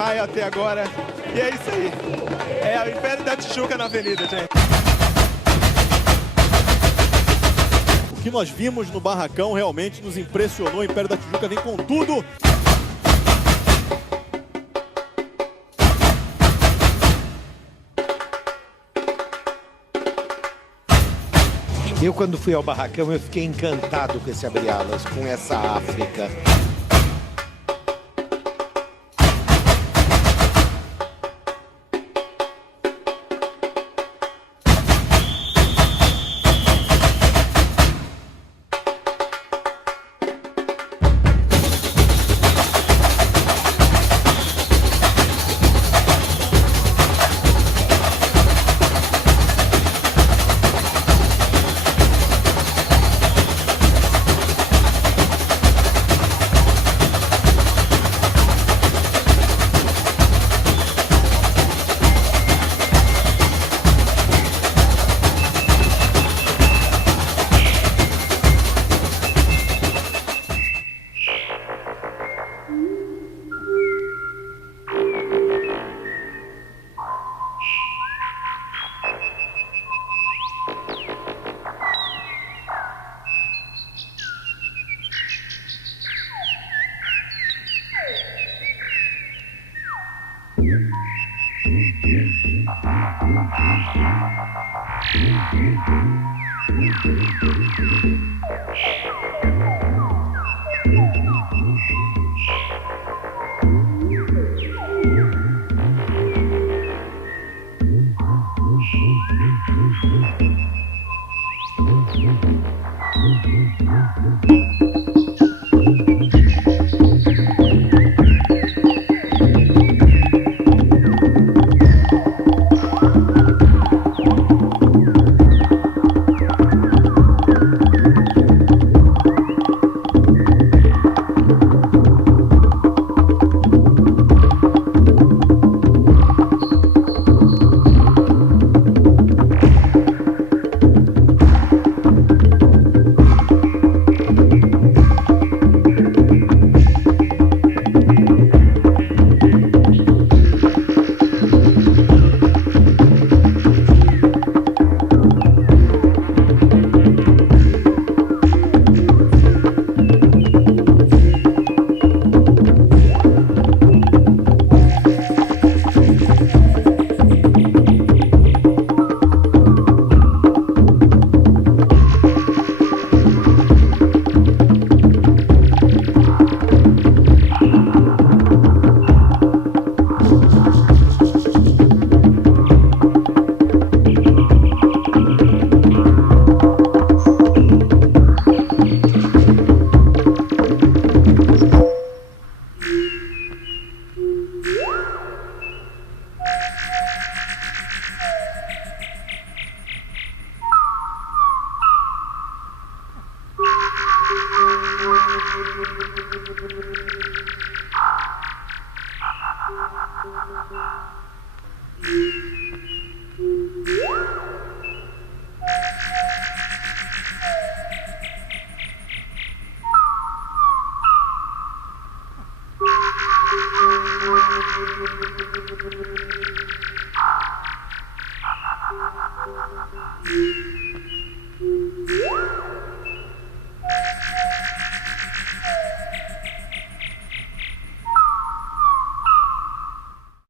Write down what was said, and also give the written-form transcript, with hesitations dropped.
maio até agora. E é isso aí. É o Império da Tijuca na avenida, gente. O que nós vimos no Barracão realmente nos impressionou. O Império da Tijuca vem com tudo. Eu, quando fui ao Barracão, eu fiquei encantado com esse abre-alas, com essa África.